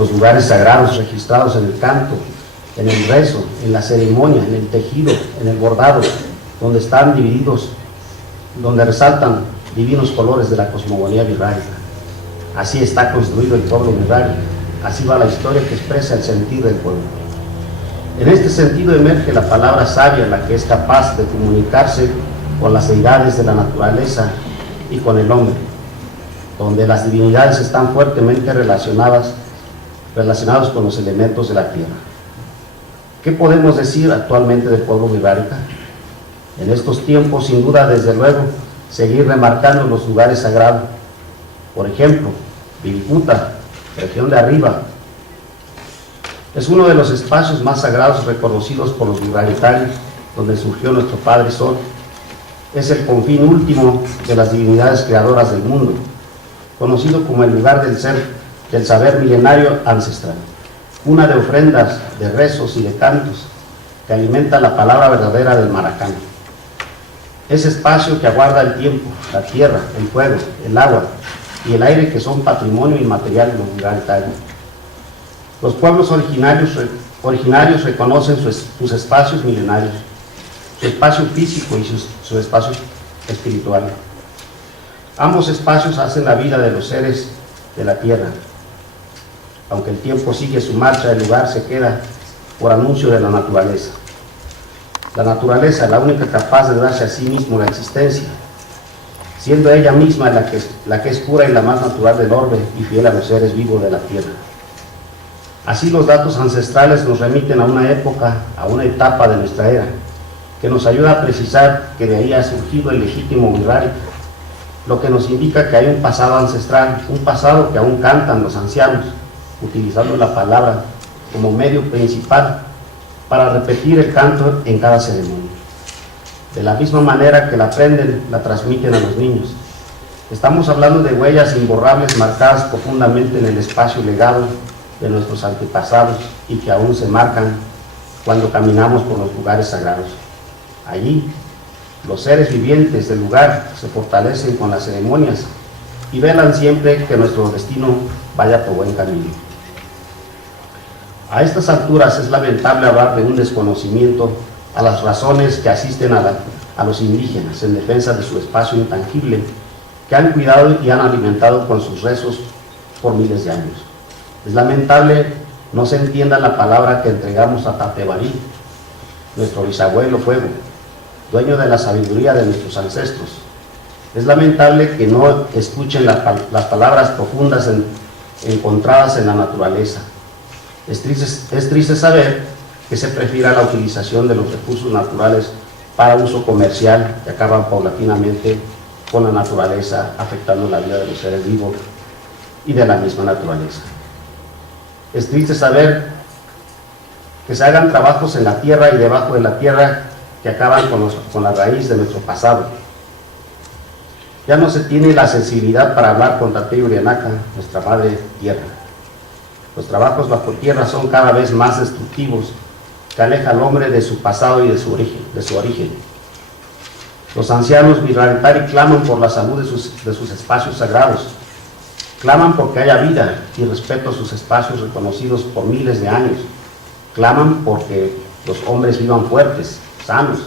los lugares sagrados registrados en el canto, en el rezo, en la ceremonia, en el tejido, en el bordado, donde están divididos, donde resaltan divinos colores de la cosmogonía birrárica. Así está construido el pueblo birrárico, así va la historia que expresa el sentir del pueblo. En este sentido emerge la palabra sabia, la que es capaz de comunicarse con las deidades de la naturaleza y con el hombre, donde las divinidades están fuertemente relacionados con los elementos de la tierra. ¿Qué podemos decir actualmente del pueblo birrárica? En estos tiempos, sin duda, desde luego, seguir remarcando los lugares sagrados. Por ejemplo, Viricuta, región de arriba, es uno de los espacios más sagrados reconocidos por los birraritarios, donde surgió nuestro Padre Sol. Es el confín último de las divinidades creadoras del mundo, conocido como el lugar del saber milenario ancestral, cuna de ofrendas, de rezos y de cantos, que alimenta la palabra verdadera del Maracán. Ese espacio que aguarda el tiempo, la tierra, el fuego, el agua y el aire, que son patrimonio inmaterial de los birraritarios. Los pueblos originarios reconocen sus espacios milenarios, su espacio físico y su espacio espiritual. Ambos espacios hacen la vida de los seres de la tierra. Aunque el tiempo sigue su marcha, el lugar se queda por anuncio de la naturaleza. La naturaleza, la única capaz de darse a sí mismo la existencia, siendo ella misma la que es pura y la más natural del orbe y fiel a los seres vivos de la tierra. Así los datos ancestrales nos remiten a una época, a una etapa de nuestra era, que nos ayuda a precisar que de ahí ha surgido el legítimo birrárico, lo que nos indica que hay un pasado ancestral, un pasado que aún cantan los ancianos, utilizando la palabra como medio principal para repetir el canto en cada ceremonia. De la misma manera que la aprenden, la transmiten a los niños. Estamos hablando de huellas imborrables marcadas profundamente en el espacio legado de nuestros antepasados y que aún se marcan cuando caminamos por los lugares sagrados. Allí, los seres vivientes del lugar se fortalecen con las ceremonias y velan siempre que nuestro destino vaya por buen camino. A estas alturas es lamentable hablar de un desconocimiento a las razones que asisten a los indígenas en defensa de su espacio intangible, que han cuidado y han alimentado con sus rezos por miles de años. Es lamentable no se entienda la palabra que entregamos a Tatebarí, nuestro bisabuelo fuego, dueño de la sabiduría de nuestros ancestros. Es lamentable que no escuchen las palabras profundas encontradas en la naturaleza. Es triste saber que se prefiera la utilización de los recursos naturales para uso comercial, que acaban paulatinamente con la naturaleza, afectando la vida de los seres vivos y de la misma naturaleza. Es triste saber que se hagan trabajos en la tierra y debajo de la tierra que acaban con la raíz de nuestro pasado. Ya no se tiene la sensibilidad para hablar con Tatey Urianaca, nuestra madre tierra. Los trabajos bajo tierra son cada vez más destructivos, que aleja al hombre de su pasado y de su origen. Los ancianos birraritari claman por la salud de sus espacios sagrados, claman porque haya vida y respeto a sus espacios reconocidos por miles de años, claman porque los hombres vivan fuertes, sanos,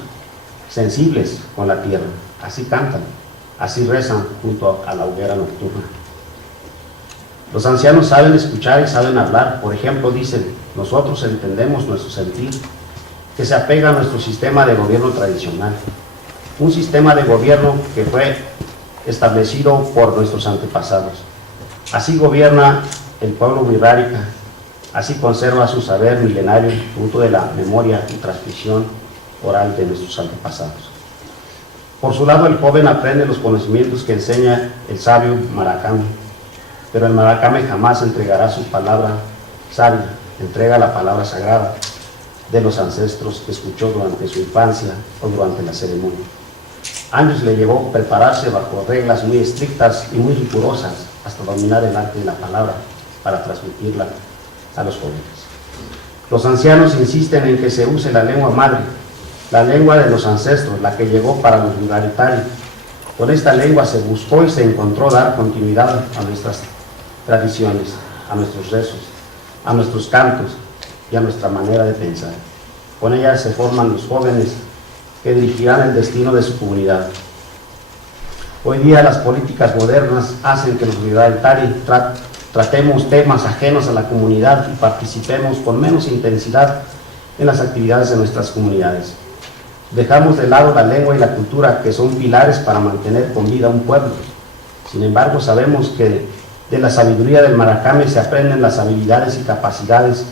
sensibles con la tierra. Así cantan, así rezan junto a la hoguera nocturna. Los ancianos saben escuchar y saben hablar. Por ejemplo, dicen: nosotros entendemos nuestro sentir, que se apega a nuestro sistema de gobierno tradicional, un sistema de gobierno que fue establecido por nuestros antepasados. Así gobierna el pueblo birrárica, así conserva su saber milenario, fruto de la memoria y transmisión oral de nuestros antepasados. Por su lado, el joven aprende los conocimientos que enseña el sabio Maracame, pero el Maracame jamás entregará su palabra sabia, entrega la palabra sagrada de los ancestros que escuchó durante su infancia o durante la ceremonia. Años le llevó prepararse bajo reglas muy estrictas y muy rigurosas hasta dominar el arte de la palabra para transmitirla a los jóvenes. Los ancianos insisten en que se use la lengua madre, la lengua de los ancestros, la que llegó para los birraritari. Con esta lengua se buscó y se encontró dar continuidad a nuestras tradiciones, a nuestros rezos, a nuestros cantos y a nuestra manera de pensar. Con ella se forman los jóvenes que dirigirán el destino de su comunidad. Hoy día las políticas modernas hacen que los Vidaritari tratemos temas ajenos a la comunidad y participemos con menos intensidad en las actividades de nuestras comunidades. Dejamos de lado la lengua y la cultura, que son pilares para mantener con vida un pueblo. Sin embargo, sabemos que de la sabiduría del Maracame se aprenden las habilidades y capacidades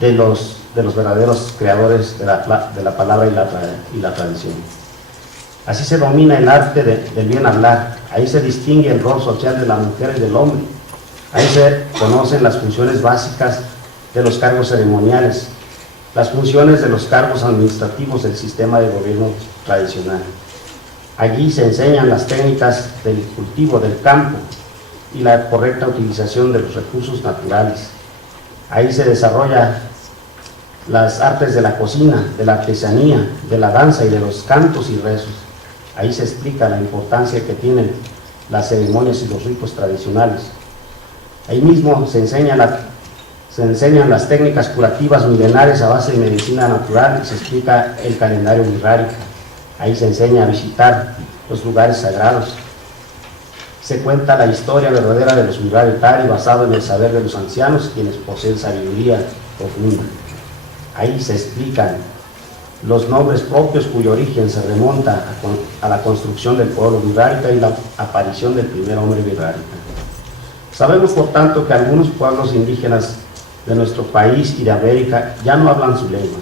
de los verdaderos creadores de la palabra y la tradición. Así se domina el arte del bien hablar, ahí se distingue el rol social de la mujer y del hombre, ahí se conocen las funciones básicas de los cargos ceremoniales, las funciones de los cargos administrativos del sistema de gobierno tradicional. Allí se enseñan las técnicas del cultivo del campo y la correcta utilización de los recursos naturales. Ahí se desarrolla las artes de la cocina, de la artesanía, de la danza y de los cantos y rezos. Ahí se explica la importancia que tienen las ceremonias y los ritos tradicionales. Ahí mismo se enseñan las técnicas curativas milenarias a base de medicina natural y se explica el calendario wixárika. Ahí se enseña a visitar los lugares sagrados. Se cuenta la historia verdadera de los Vidaritari basado en el saber de los ancianos, quienes poseen sabiduría profunda. Ahí se explican los nombres propios cuyo origen se remonta a la construcción del pueblo wixárika y la aparición del primer hombre wixárika. Sabemos, por tanto, que algunos pueblos indígenas de nuestro país y de América ya no hablan su lengua,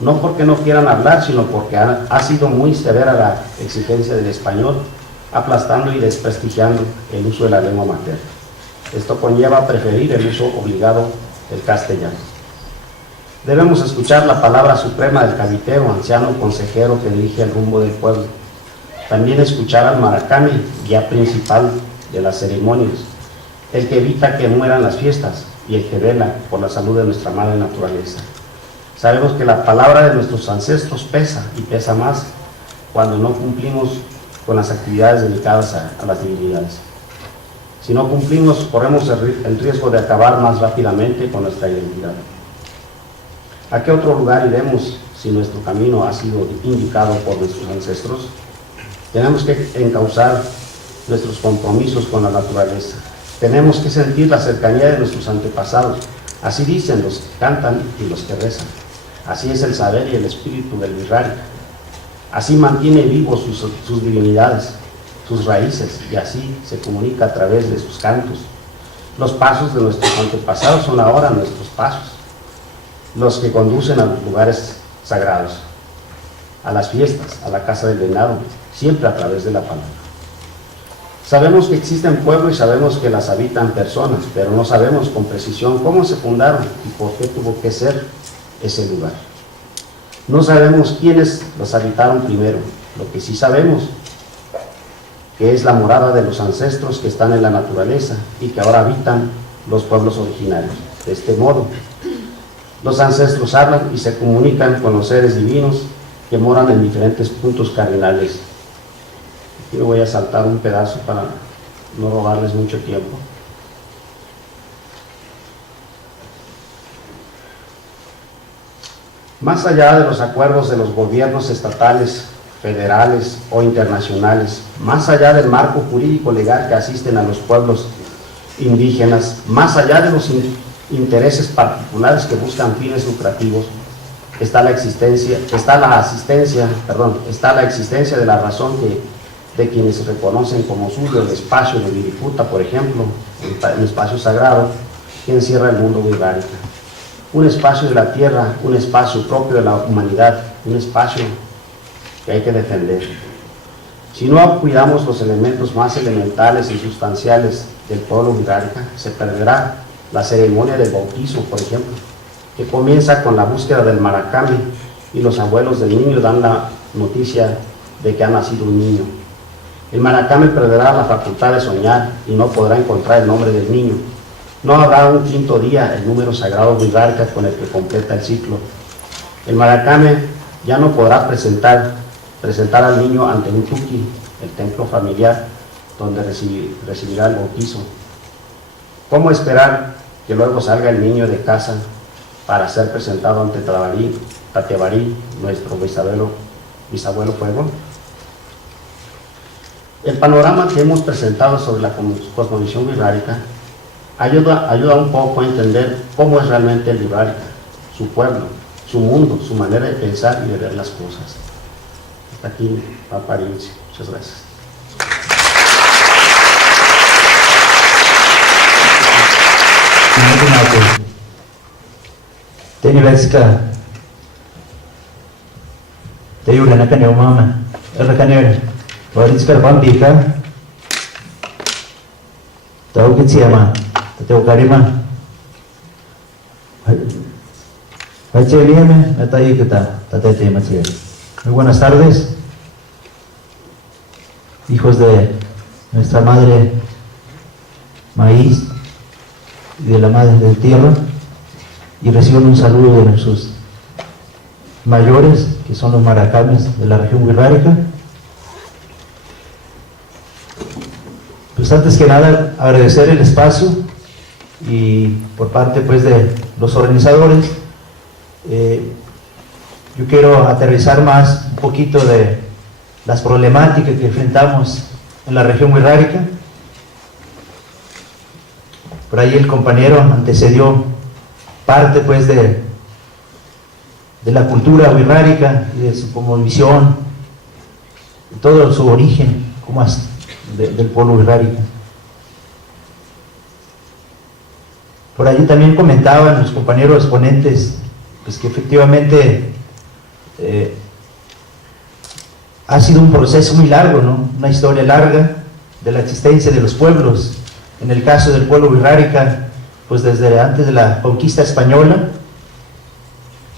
no porque no quieran hablar, sino porque ha sido muy severa la exigencia del español, aplastando y desprestigiando el uso de la lengua materna. Esto conlleva preferir el uso obligado del castellano. Debemos escuchar la palabra suprema del cabitero, anciano consejero que dirige el rumbo del pueblo. También escuchar al Maracame, guía principal de las ceremonias, el que evita que mueran las fiestas y el que vela por la salud de nuestra madre naturaleza. Sabemos que la palabra de nuestros ancestros pesa y pesa más cuando no cumplimos con las actividades dedicadas a las divinidades. Si no cumplimos, corremos el riesgo de acabar más rápidamente con nuestra identidad. ¿A qué otro lugar iremos si nuestro camino ha sido indicado por nuestros ancestros? Tenemos que encauzar nuestros compromisos con la naturaleza. Tenemos que sentir la cercanía de nuestros antepasados. Así dicen los que cantan y los que rezan. Así es el saber y el espíritu del wixárika. Así mantiene vivos sus divinidades, sus raíces, y así se comunica a través de sus cantos. Los pasos de nuestros antepasados son ahora nuestros pasos, los que conducen a los lugares sagrados, a las fiestas, a la casa del venado, siempre a través de la palabra. Sabemos que existen pueblos y sabemos que las habitan personas, pero no sabemos con precisión cómo se fundaron y por qué tuvo que ser ese lugar. No sabemos quiénes los habitaron primero. Lo que sí sabemos que es la morada de los ancestros que están en la naturaleza y que ahora habitan los pueblos originarios. De este modo, los ancestros hablan y se comunican con los seres divinos que moran en diferentes puntos cardinales. Aquí me voy a saltar un pedazo para no robarles mucho tiempo. Más allá de los acuerdos de los gobiernos estatales, federales o internacionales, más allá del marco jurídico legal que asisten a los pueblos indígenas, más allá de los intereses particulares que buscan fines lucrativos, está la existencia de la razón de quienes reconocen como suyo el espacio de Liriputa, por ejemplo, un espacio sagrado que encierra el mundo wixárika. Un espacio de la tierra, un espacio propio de la humanidad, un espacio que hay que defender. Si no cuidamos los elementos más elementales y sustanciales del pueblo wixárika, se perderá la ceremonia del bautizo, por ejemplo, que comienza con la búsqueda del Maracame y los abuelos del niño dan la noticia de que ha nacido un niño. El Maracame perderá la facultad de soñar y no podrá encontrar el nombre del niño. No habrá un quinto día, el número sagrado wixárika con el que completa el ciclo. El Maracame ya no podrá presentar al niño ante un tuqui, el templo familiar, donde recibirá el bautizo. ¿Cómo esperar que luego salga el niño de casa para ser presentado ante Tatebarí, nuestro bisabuelo fuego. El panorama que hemos presentado sobre la cosmovisión wixárika ayuda un poco a entender cómo es realmente el wixárika, su pueblo, su mundo, su manera de pensar y de ver las cosas. Hasta aquí, Papa Inicio. Muchas gracias. Teni Vesca Te Yura Nakane Umama Rakane Waritska Bambika Tau Kitsiama Teu Karima Hacheliame Natayikata Tatete Machiel. Muy buenas tardes, hijos de nuestra madre maíz y de la madre de tierra, y reciban un saludo de nuestros mayores, que son los maracames de la región wixárika. Pues antes que nada agradecer el espacio, y por parte pues de los organizadores, yo quiero aterrizar más un poquito de las problemáticas que enfrentamos en la región wixárika. Por ahí el compañero antecedió parte pues de la cultura wixárika y de su cosmovisión, de todo su origen como del pueblo wixárika. Por allí también comentaban los compañeros exponentes pues que efectivamente ha sido un proceso muy largo, ¿no? Una historia larga de la existencia de los pueblos. En el caso del pueblo wixárika, pues desde antes de la conquista española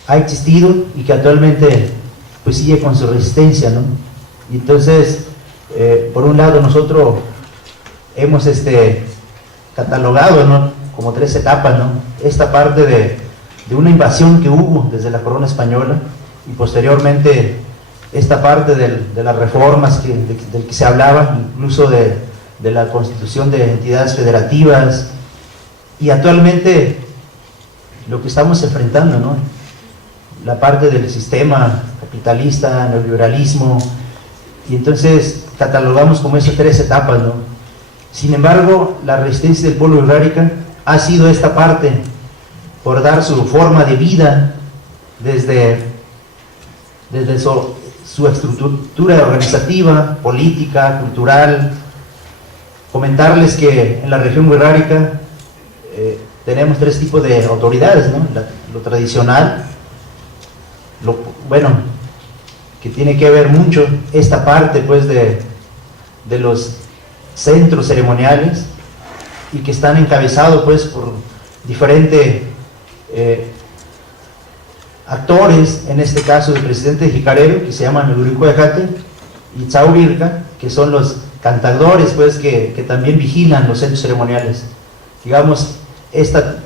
ha existido, y que actualmente pues sigue con su resistencia, ¿no? Y entonces, por un lado nosotros hemos catalogado, ¿no?, como 3 etapas, ¿no? Esta parte de una invasión que hubo desde la corona española, y posteriormente esta parte de las reformas del que se hablaba, incluso de la constitución de entidades federativas, y actualmente lo que estamos enfrentando, ¿no?, la parte del sistema capitalista, neoliberalismo, y entonces catalogamos como esas 3 etapas, ¿no? Sin embargo, la resistencia del pueblo wixárika ha sido esta parte, por dar su forma de vida desde su estructura organizativa, política, cultural. Comentarles que en la región wixárika tenemos 3 tipos de autoridades, ¿no? Lo tradicional, que tiene que ver mucho esta parte pues de los centros ceremoniales, y que están encabezados pues por diferentes actores, en este caso el presidente jicarero, que se llaman Euriko Ejate y Tzaurirka, que son los cantadores pues que también vigilan los centros ceremoniales. Digamos, esta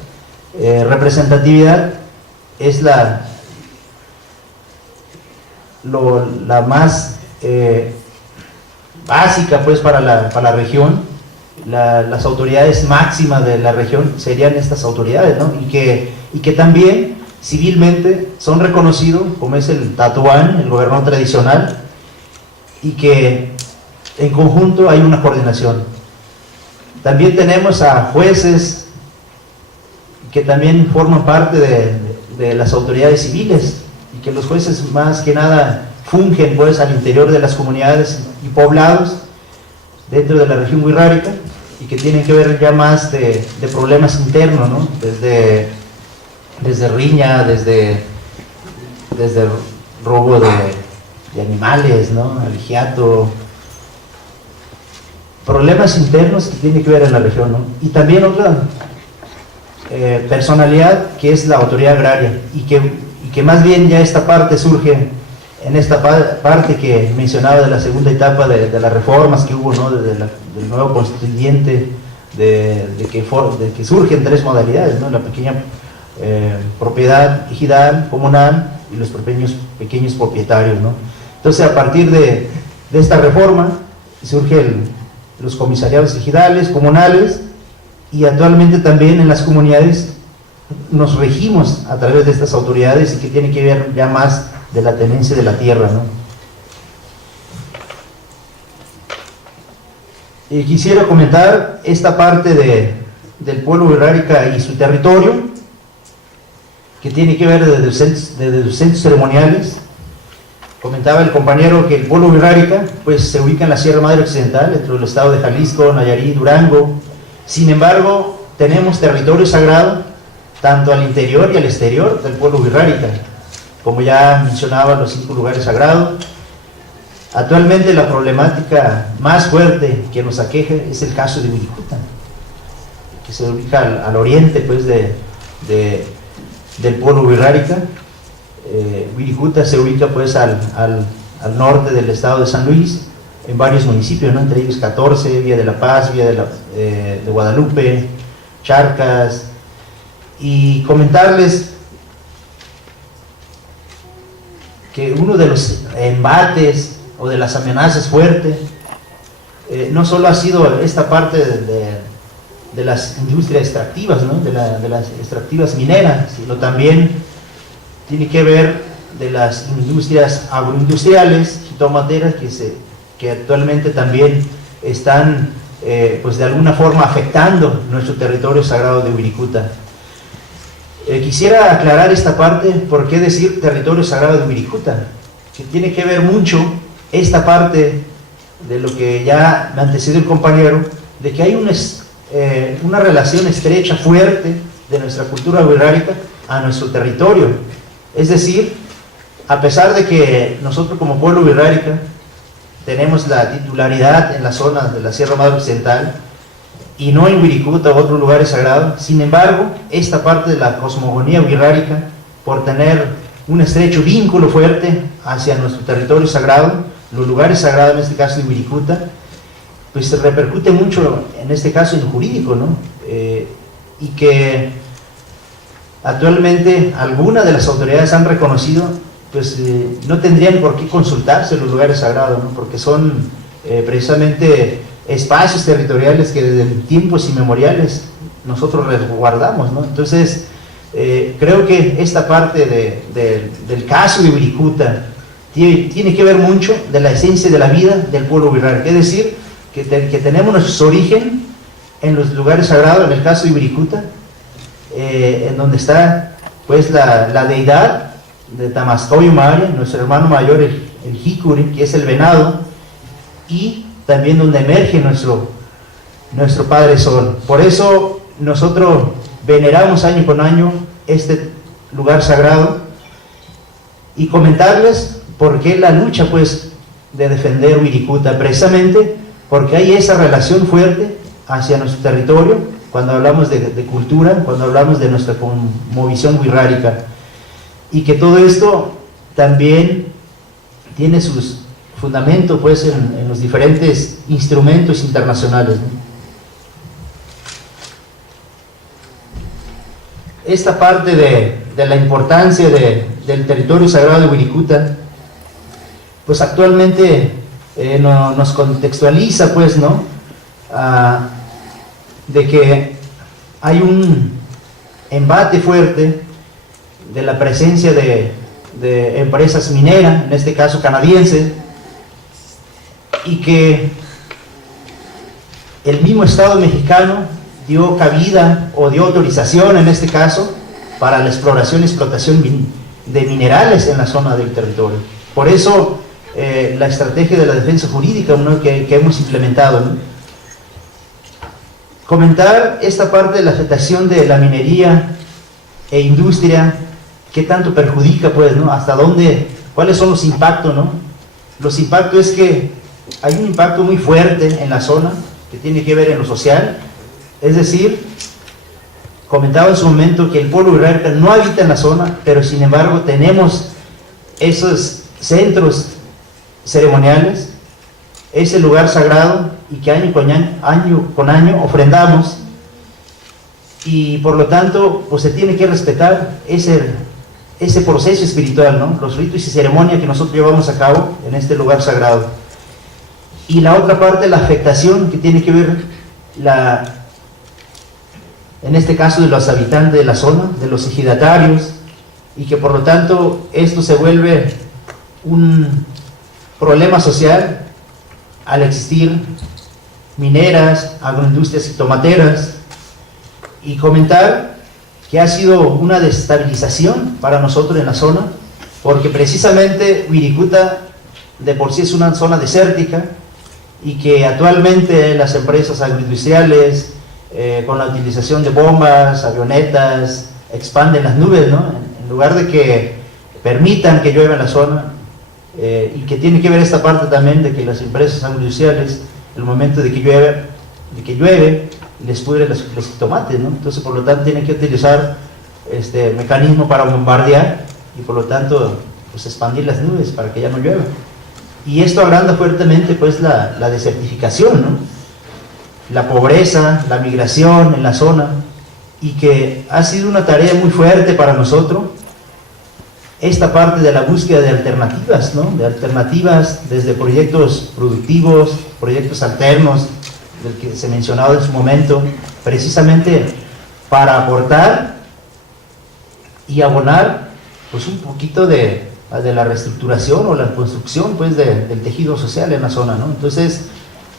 representatividad es la más básica pues para la región. Las autoridades máximas de la región serían estas autoridades, ¿no? Y que también civilmente son reconocidos, como es el Tatuán, el gobernador tradicional, y que en conjunto hay una coordinación. También tenemos a jueces que también forman parte de las autoridades civiles, y que los jueces más que nada fungen pues al interior de las comunidades y poblados dentro de la región wixárika, y que tienen que ver ya más de problemas internos, ¿no? Desde riña, desde robo de animales, ¿no?, abigeato, problemas internos que tienen que ver en la región, ¿no? Y también otra personalidad, que es la autoridad agraria, y que más bien ya esta parte surge en esta parte que mencionaba de la segunda etapa de las reformas que hubo, ¿no?, del nuevo constituyente, de que surgen 3 modalidades, ¿no?, la pequeña propiedad ejidal, comunal, y los pequeños propietarios, ¿no? Entonces, a partir de esta reforma surgen los comisariados ejidales, comunales, y actualmente también en las comunidades nos regimos a través de estas autoridades y que tiene que ver ya más de la tenencia de la tierra, ¿no? Quisiera comentar esta parte del pueblo wixárika y su territorio, que tiene que ver desde los centros ceremoniales. Comentaba el compañero que el pueblo wixárika pues se ubica en la Sierra Madre Occidental, dentro del estado de Jalisco, Nayarit, Durango. Sin embargo, tenemos territorio sagrado tanto al interior y al exterior del pueblo wixárika, como ya mencionaba, los 5 lugares sagrados. Actualmente la problemática más fuerte que nos aqueja es el caso de Wirikuta, que se ubica al oriente pues del pueblo wixárika. Wirikuta se ubica pues al norte del estado de San Luis, en varios municipios, ¿no? Entre ellos 14, Villa de la Paz, Villa de Guadalupe, Charcas. Y comentarles que uno de los embates o de las amenazas fuertes no solo ha sido esta parte de las industrias extractivas, ¿no? de las extractivas mineras, sino también tiene que ver de las industrias agroindustriales, jitomateras, que actualmente también están pues de alguna forma afectando nuestro territorio sagrado de Wirikuta. Quisiera aclarar esta parte, ¿por qué decir territorio sagrado de Wirikuta? Que tiene que ver mucho esta parte de lo que ya me antecedió el compañero, de que hay una relación estrecha, fuerte, de nuestra cultura wixárika a nuestro territorio. Es decir, a pesar de que nosotros como pueblo wixárika tenemos la titularidad en la zona de la Sierra Madre Occidental, y no en Wirikuta u otros lugares sagrados, sin embargo, esta parte de la cosmogonía wixárika, por tener un estrecho vínculo fuerte hacia nuestro territorio sagrado, los lugares sagrados, en este caso de Wirikuta, pues se repercute mucho, en este caso en lo jurídico, ¿no? Y que actualmente algunas de las autoridades han reconocido, pues no tendrían por qué consultarse los lugares sagrados, ¿no? Porque son precisamente espacios territoriales que desde tiempos inmemoriales nosotros resguardamos, ¿no? Entonces, creo que esta parte del caso de Wirikuta tiene que ver mucho de la esencia de la vida del pueblo wixárika, es decir, que tenemos nuestro origen en los lugares sagrados, en el caso de Wirikuta, en donde está pues la deidad de Tamascoyumare, nuestro hermano mayor, el Jicuri, que es el venado, y también donde emerge nuestro Padre Sol. Por eso nosotros veneramos año con año este lugar sagrado, y comentarles por qué la lucha pues de defender Wirikuta, precisamente porque hay esa relación fuerte hacia nuestro territorio, cuando hablamos de cultura, cuando hablamos de nuestra cosmovisión wixárika, y que todo esto también tiene sus fundamentos pues en los diferentes instrumentos internacionales, ¿no? Esta parte de la importancia del territorio sagrado de Wirikuta, pues actualmente nos contextualiza pues, ¿no? De que hay un embate fuerte de la presencia de empresas mineras, en este caso canadienses, y que el mismo Estado mexicano dio cabida o dio autorización, en este caso, para la exploración y explotación de minerales en la zona del territorio. Por eso la estrategia de la defensa jurídica, ¿no? que hemos implementado, ¿no? Comentar esta parte de la afectación de la minería e industria, qué tanto perjudica, pues, ¿no? Hasta dónde, cuáles son los impactos, ¿no? Los impactos es que hay un impacto muy fuerte en la zona, que tiene que ver en lo social, es decir, comentaba en su momento que el pueblo wixárika no habita en la zona, pero sin embargo tenemos esos centros ceremoniales, ese lugar sagrado, y que año con año ofrendamos, y por lo tanto pues se tiene que respetar ese proceso espiritual, ¿no? Los ritos y ceremonias que nosotros llevamos a cabo en este lugar sagrado. Y la otra parte, la afectación que tiene que ver en este caso de los habitantes de la zona, de los ejidatarios, y que por lo tanto esto se vuelve un problema social al existir mineras, agroindustrias y tomateras, y comentar que ha sido una desestabilización para nosotros en la zona, porque precisamente Wirikuta de por sí es una zona desértica y que actualmente las empresas agroindustriales con la utilización de bombas, avionetas, expanden las nubes, ¿no? En lugar de que permitan que llueva en la zona, y que tiene que ver esta parte también de que las empresas agroindustriales, el momento de que llueve les pudre los tomates, ¿no? Entonces por lo tanto tienen que utilizar este mecanismo para bombardear y por lo tanto pues expandir las nubes para que ya no llueva. Y esto agranda fuertemente pues la desertificación, ¿no? La pobreza, la migración en la zona, y que ha sido una tarea muy fuerte para nosotros esta parte de la búsqueda de alternativas, ¿no? De alternativas desde proyectos productivos, proyectos alternos, del que se mencionaba en su momento, precisamente para aportar y abonar pues un poquito de la reestructuración o la construcción pues del tejido social en la zona, ¿no? Entonces,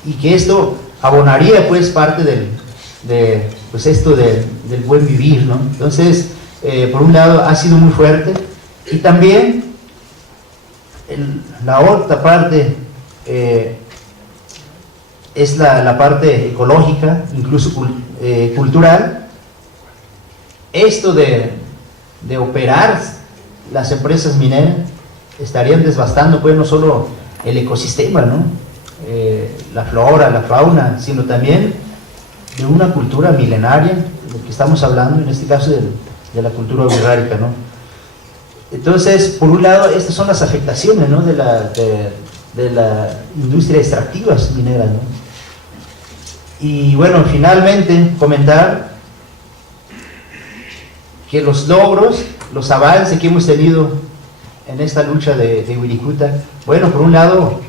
y que esto abonaría pues parte pues esto del buen vivir, ¿no? Entonces, por un lado ha sido muy fuerte, y también la otra parte es la parte ecológica, incluso cultural. Esto de operar las empresas mineras estarían desbastando pues no solo el ecosistema, ¿no? La flora, la fauna, sino también de una cultura milenaria, de lo que estamos hablando, en este caso de la cultura wixárika, ¿no? Entonces, por un lado, estas son las afectaciones, ¿no? de la industria extractiva minera, ¿no? Y bueno, finalmente comentar que los logros, los avances que hemos tenido en esta lucha de Wirikuta, bueno, por un lado,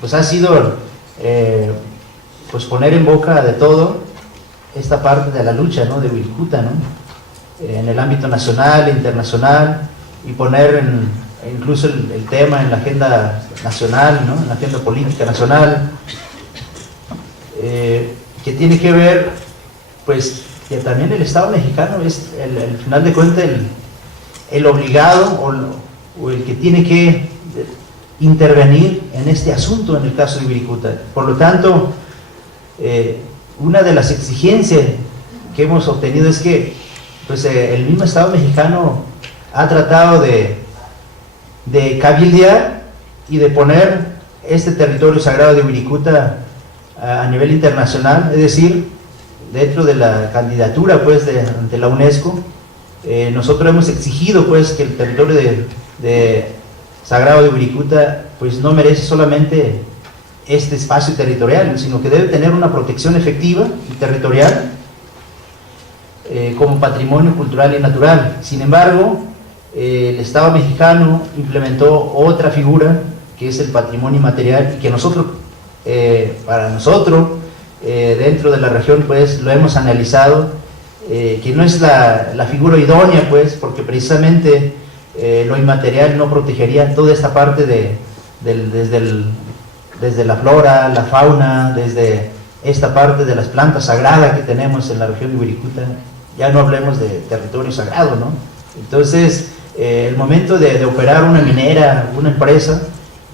pues ha sido pues poner en boca de todo esta parte de la lucha, ¿no? de Wirikuta, ¿no? En el ámbito nacional e internacional, y poner incluso el tema en la agenda nacional, ¿no? En la agenda política nacional, que tiene que ver, pues, que también el Estado mexicano es, al final de cuentas, el obligado o el que tiene que intervenir en este asunto en el caso de Wirikuta. Por lo tanto, una de las exigencias que hemos obtenido es que pues, el mismo Estado mexicano ha tratado de cabildear y de poner este territorio sagrado de Wirikuta a nivel internacional, es decir, dentro de la candidatura pues, ante la UNESCO. Nosotros hemos exigido pues, que el territorio sagrado de Wirikuta pues, no merece solamente este espacio territorial, sino que debe tener una protección efectiva y territorial como patrimonio cultural y natural. Sin embargo, el Estado mexicano implementó otra figura que es el patrimonio inmaterial, y que nosotros, para nosotros, dentro de la región, pues lo hemos analizado, que no es la figura idónea, pues, porque precisamente lo inmaterial no protegería toda esta parte desde la flora, la fauna, desde esta parte de las plantas sagradas que tenemos en la región de Wirikuta. Ya no hablemos de territorio sagrado, ¿no? Entonces, el momento de operar una minera, una empresa,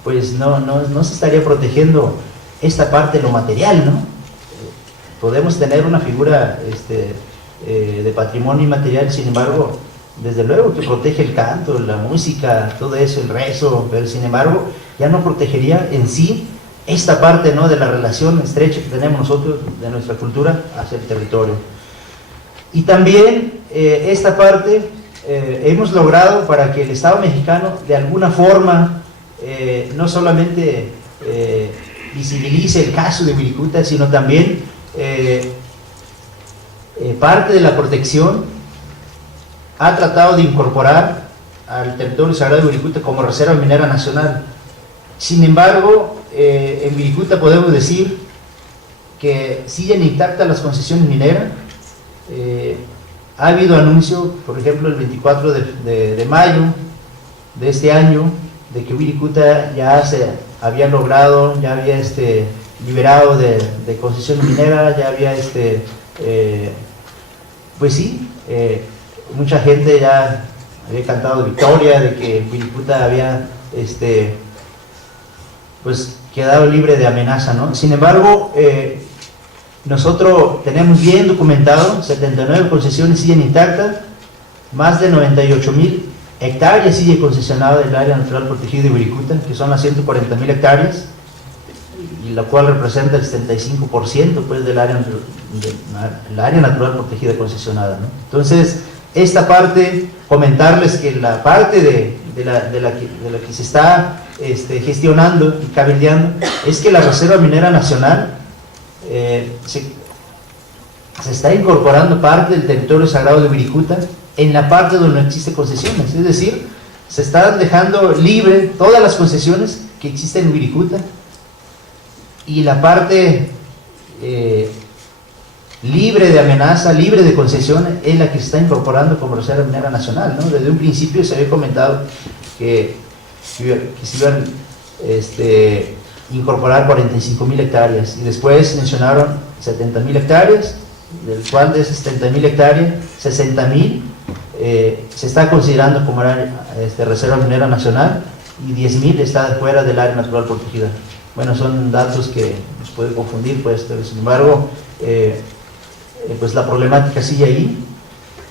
pues no se estaría protegiendo esta parte de lo material, ¿no? Podemos tener una figura de patrimonio inmaterial, sin embargo, desde luego que protege el canto, la música, todo eso, el rezo, pero sin embargo, ya no protegería en sí esta parte, ¿no? de la relación estrecha que tenemos nosotros de nuestra cultura hacia el territorio. Y también esta parte hemos logrado para que el Estado mexicano de alguna forma no solamente visibilice el caso de Wirikuta, sino también parte de la protección ha tratado de incorporar al territorio sagrado de Wirikuta como reserva minera nacional. Sin embargo, en Wirikuta podemos decir que siguen intactas las concesiones mineras, ha habido anuncio, por ejemplo, el 24 de mayo de este año, de que Wirikuta ya se había logrado, ya había liberado de concesión minera, ya había pues sí, mucha gente ya había cantado victoria de que Wirikuta había pues quedado libre de amenaza, ¿no? Sin embargo, nosotros tenemos bien documentado, 79 concesiones siguen intactas, más de 98,000 hectáreas sigue concesionada del área natural protegida de Wirikuta, que son las 140,000 hectáreas, y la cual representa el 75% pues, del área natural protegida concesionada, ¿no? Entonces, esta parte, comentarles que la parte de la que se está gestionando y cabildeando es que la Reserva Minera Nacional se está incorporando parte del territorio sagrado de Wirikuta en la parte donde no existe concesiones, es decir, se están dejando libre todas las concesiones que existen en Wirikuta, y la parte libre de amenaza, libre de concesiones, es la que se está incorporando como Reserva Minera Nacional, ¿no? Desde un principio se había comentado que se iban incorporar 45,000 hectáreas, y después mencionaron 70,000 hectáreas, del cual de esas 70,000 hectáreas, 60,000 se está considerando como Reserva Minera Nacional, y 10,000 está fuera del área natural protegida. Bueno, son datos que nos pueden confundir, pues, pero sin embargo, pues la problemática sigue ahí.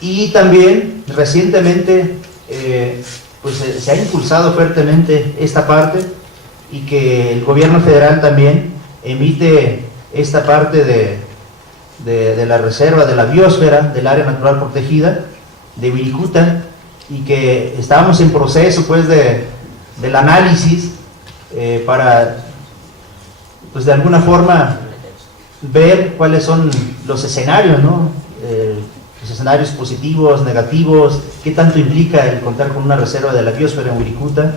Y también, recientemente, pues se ha impulsado fuertemente esta parte, y que el gobierno federal también emite esta parte de la reserva, de la biosfera, del área natural protegida de Wirikuta, y que estamos en proceso pues del análisis para pues de alguna forma ver cuáles son los escenarios, ¿no? Los escenarios positivos, negativos, qué tanto implica el contar con una reserva de la biosfera en Wirikuta,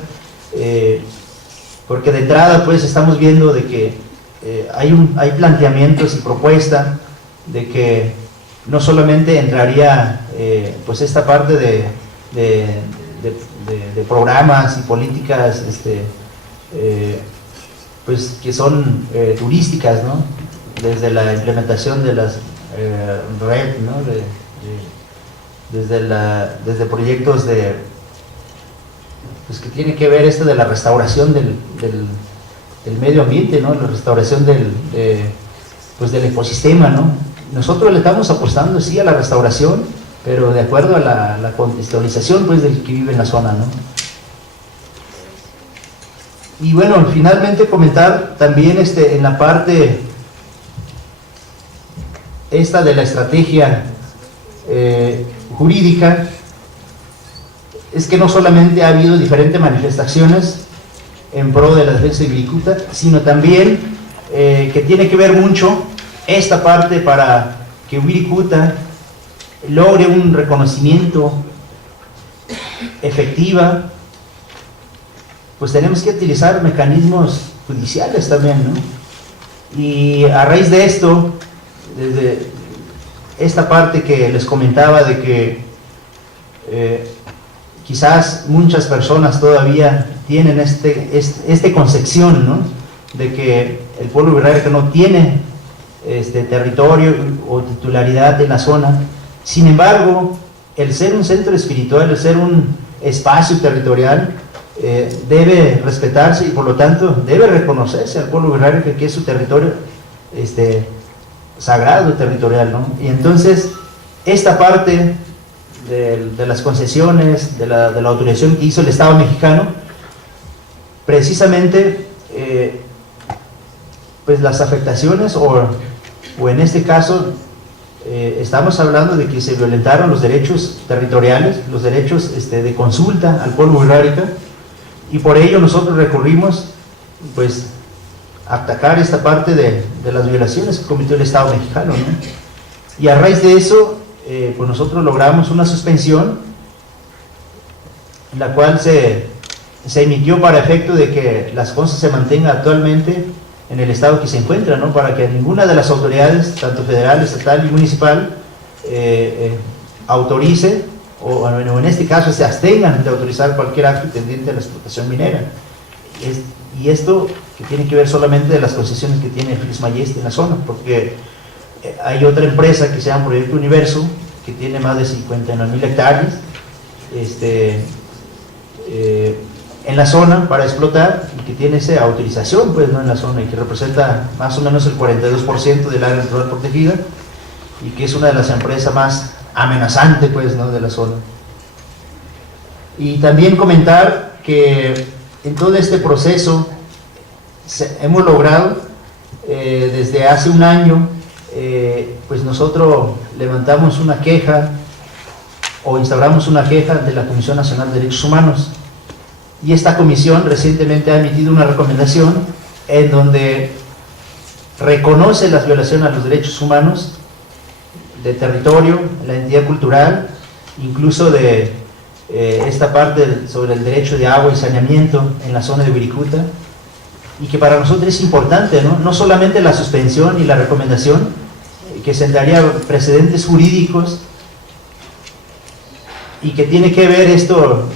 porque de entrada pues estamos viendo de que hay planteamientos y propuesta de que no solamente entraría pues esta parte de programas y políticas pues que son turísticas, ¿no? Desde la implementación de las red, ¿no? Desde proyectos pues que tiene que ver de la restauración del medio ambiente, ¿no? La restauración pues del ecosistema, ¿no? Nosotros le estamos apostando sí a la restauración, pero de acuerdo a la contextualización pues del que vive en la zona, ¿no? Y bueno, finalmente comentar también en la parte esta de la estrategia jurídica, es que no solamente ha habido diferentes manifestaciones en pro de la defensa de Wirikuta, sino también que tiene que ver mucho esta parte para que Wirikuta logre un reconocimiento efectiva, pues tenemos que utilizar mecanismos judiciales también, ¿no? Y a raíz de esto, desde esta parte que les comentaba de que quizás muchas personas todavía tienen esta concepción, ¿no? De que el pueblo wirrárica no tiene territorio o titularidad en la zona. Sin embargo, el ser un centro espiritual, el ser un espacio territorial, debe respetarse, y por lo tanto debe reconocerse al pueblo wirrárica que es su territorio sagrado territorial, ¿no? Y entonces esta parte de las concesiones, de la autorización que hizo el Estado mexicano, precisamente pues las afectaciones o en este caso estamos hablando de que se violentaron los derechos territoriales, los derechos de consulta al pueblo wirrárica, y por ello nosotros recurrimos pues a atacar esta parte de las violaciones que cometió el Estado mexicano, ¿no? Y a raíz de eso pues nosotros logramos una suspensión, la cual se emitió para efecto de que las cosas se mantengan actualmente en el estado que se encuentra, ¿no? Para que ninguna de las autoridades, tanto federal, estatal y municipal, autorice, o en este caso se abstengan de autorizar cualquier acto tendiente a la explotación minera. Y esto que tiene que ver solamente de las concesiones que tiene Félix Mayeste en la zona, porque hay otra empresa que se llama Proyecto Universo, que tiene más de 59,000 hectáreas en la zona para explotar, y que tiene esa autorización pues, ¿no? en la zona, y que representa más o menos el 42% del área natural protegida, y que es una de las empresas más amenazantes pues, ¿no? de la zona. Y también comentar que en todo este proceso hemos logrado desde hace un año, pues nosotros levantamos una queja o instauramos una queja ante la Comisión Nacional de Derechos Humanos, y esta comisión recientemente ha emitido una recomendación en donde reconoce las violaciones a los derechos humanos de territorio, la entidad cultural, incluso de esta parte sobre el derecho de agua y saneamiento en la zona de Wirikuta, y que para nosotros es importante, no solamente la suspensión y la recomendación, que sentaría precedentes jurídicos, y que tiene que ver esto,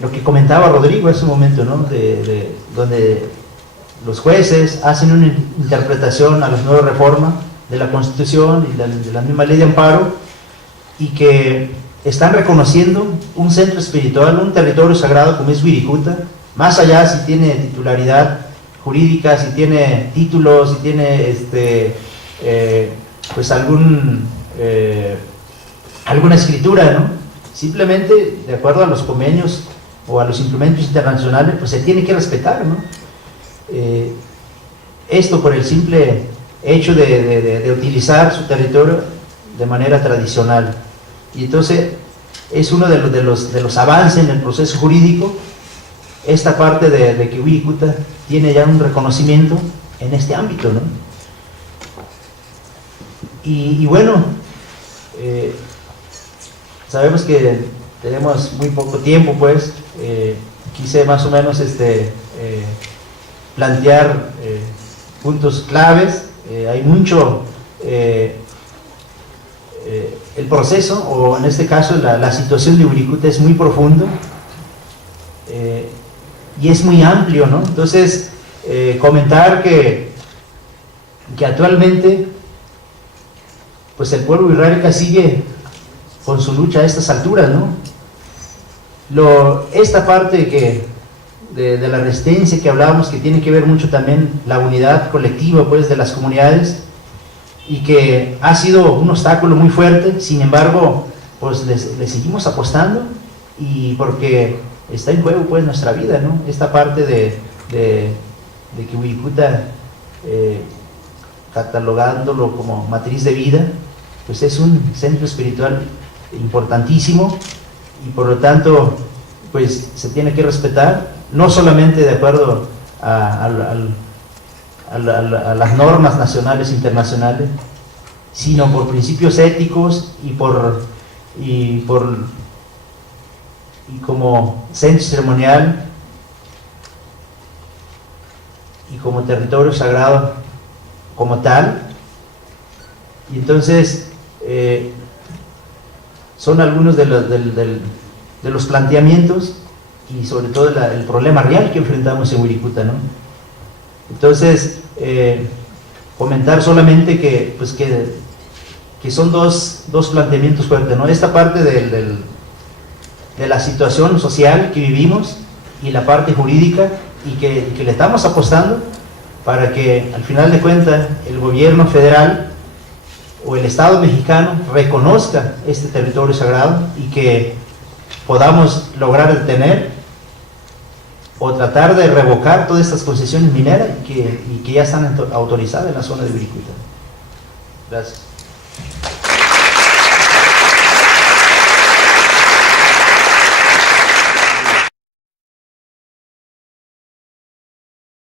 lo que comentaba Rodrigo en ese momento, ¿no? Donde los jueces hacen una interpretación a las nuevas reformas de la Constitución y de la misma ley de amparo, y que están reconociendo un centro espiritual, un territorio sagrado como es Wirikuta, más allá si tiene titularidad jurídica, si tiene títulos, si tiene pues alguna escritura, ¿no? Simplemente de acuerdo a los convenios o a los instrumentos internacionales, pues se tiene que respetar, ¿no? Esto por el simple hecho de utilizar su territorio de manera tradicional. Y entonces es uno de los avances en el proceso jurídico, esta parte de que Wirikuta tiene ya un reconocimiento en este ámbito, ¿no? Y bueno, sabemos que tenemos muy poco tiempo, pues quise más o menos plantear puntos claves. Hay mucho, el proceso, o en este caso la situación de Wirikuta es muy profundo y es muy amplio, ¿no? Entonces, comentar que actualmente pues el pueblo wixárika sigue con su lucha a estas alturas, ¿no? Esta parte de la resistencia que hablábamos, que tiene que ver mucho también la unidad colectiva pues de las comunidades, y que ha sido un obstáculo muy fuerte, sin embargo pues le seguimos apostando, y porque está en juego pues nuestra vida, ¿no? Esta parte de que Wirikuta, catalogándolo como matriz de vida, pues es un centro espiritual importantísimo, y por lo tanto pues se tiene que respetar, no solamente de acuerdo a las normas nacionales e internacionales, sino por principios éticos y como centro ceremonial y como territorio sagrado como tal. Y entonces son algunos de los planteamientos, y sobre todo el problema real que enfrentamos en Wirikuta, ¿no? Entonces, comentar solamente que son dos planteamientos fuertes, ¿no? Esta parte de la situación social que vivimos, y la parte jurídica, y que le estamos apostando para que al final de cuentas el gobierno federal o el Estado mexicano reconozca este territorio sagrado, y que podamos lograr detener o tratar de revocar todas estas concesiones mineras y que ya están autorizadas en la zona de Wirikuta. Gracias.